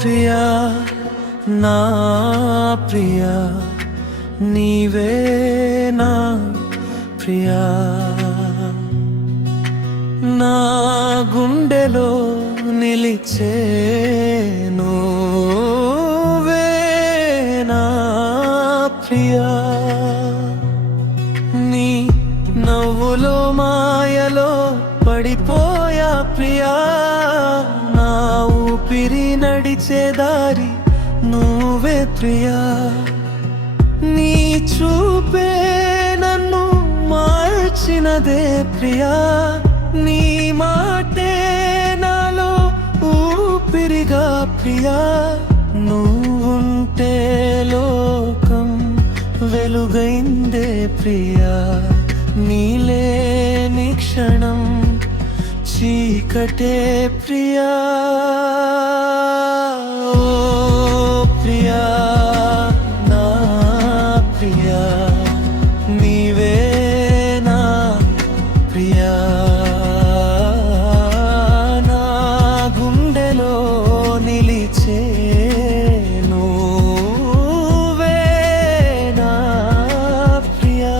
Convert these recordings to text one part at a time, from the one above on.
ప్రియా నా ప్రియా నీవే నా ప్రియా నా గుండెలో నిలిచే నువ్వే నా ప్రియా నీ నవ్వులో మాయలో పడిపోయా ప్రియా నా ఊపిరి నడిచే దారి నువ్వే ప్రియా నీ చూపే నన్ను మార్చినదే ప్రియా నీ మాటే నాలో ఊపిరిగా ప్రియా నువ్వుంటే లోకం వెలుగైందే ప్రియా నీలేని క్షణం చీకటే ప్రియా ఓ ప్రియా నా ప్రియా నీవే నా ప్రియా నా గుండెలో నిలిచే నువ్వే నా ప్రియా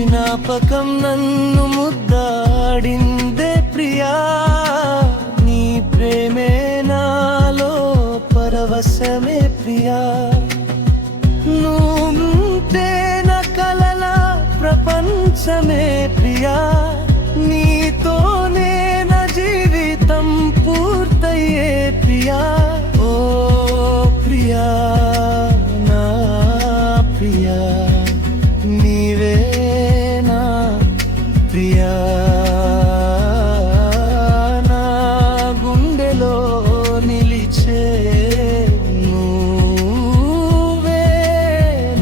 జ్ఞాపకం నన్ను ముద్దాడిందే ప్రియా నీ ప్రేమే నాలో పరవశమే ప్రియా నువ్వుంటే నా కలల ప్రపంచమే ప్రియా నీతోనే నా జీవితం పూర్తయ్యే ప్రియా ఓ ప్రియా నా ప్రియా నీవే నా ప్రియా నా గుండెలో నిలిచే నువ్వే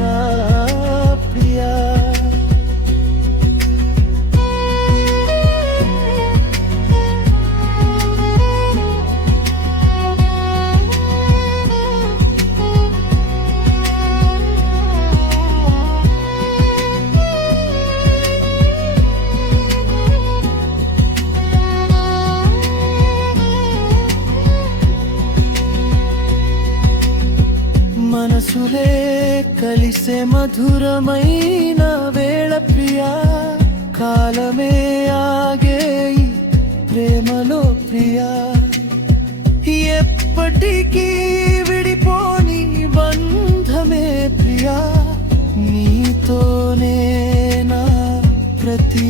నా ప్రియా మనసులే కలిసే మధురమైన వేళ ప్రియా కాలమే ఆగే ఈ ప్రేమలో ప్రియా ఎప్పటికీ విడిపోని బంధమే ప్రియా నీతోనే నా ప్రతి